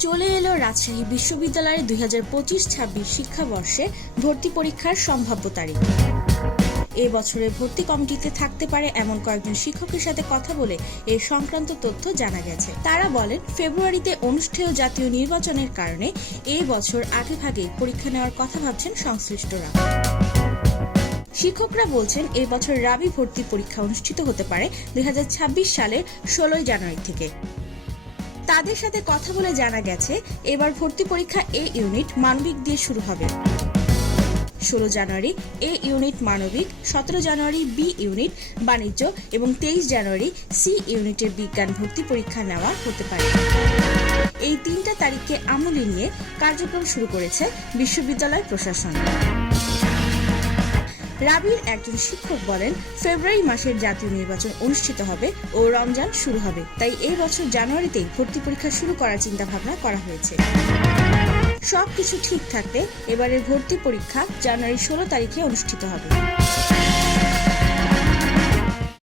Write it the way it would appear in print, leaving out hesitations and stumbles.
চলে এলো রাজশাহী বিশ্ববিদ্যালয়ের 2025-26 শিক্ষাবর্ষে ভর্তি পরীক্ষার সম্ভাব্য তারিখ। এ বছরে ভর্তি কমিটিতে থাকতে পারে এমন কয়েকজন শিক্ষকের সাথে কথা বলে এ সংক্রান্ত তথ্য জানা গেছে। তারা বলেন, ফেব্রুয়ারিতে অনুষ্ঠেয় জাতীয় নির্বাচনের কারণে এই বছর আগেভাগে পরীক্ষা নেওয়ার কথা ভাবছেন সংশ্লিষ্টরা। শিক্ষকরা বলছেন, এই বছর রাবি ভর্তি পরীক্ষা অনুষ্ঠিত হতে পারে 2026 সালের 16 জানুয়ারি থেকে। তাদের সাথে কথা বলে জানা গেছে, এবার ভর্তি পরীক্ষা এ ইউনিট মানবিক দিয়ে শুরু হবে। 16 জানুয়ারি এ ইউনিট মানবিক, 17 জানুয়ারি বি ইউনিট বাণিজ্য এবং 23 জানুয়ারি সি ইউনিটের বিজ্ঞান ভর্তি পরীক্ষা নেওয়া হতে পারে। এই 3টা তারিখকে আমলে নিয়ে কার্যক্রম শুরু করেছে বিশ্ববিদ্যালয় প্রশাসন। রাবির একজন শিক্ষক বলেন, ফেব্রুয়ারি মাসের জাতীয় নির্বাচন অনুষ্ঠিত হবে ও রমজান শুরু হবে, তাই এই বছর জানুয়ারিতেই ভর্তি পরীক্ষা শুরু করার চিন্তা ভাবনা করা হয়েছে। সবকিছু ঠিক থাকলে এবারের ভর্তি পরীক্ষা জানুয়ারি 16 তারিখে অনুষ্ঠিত হবে।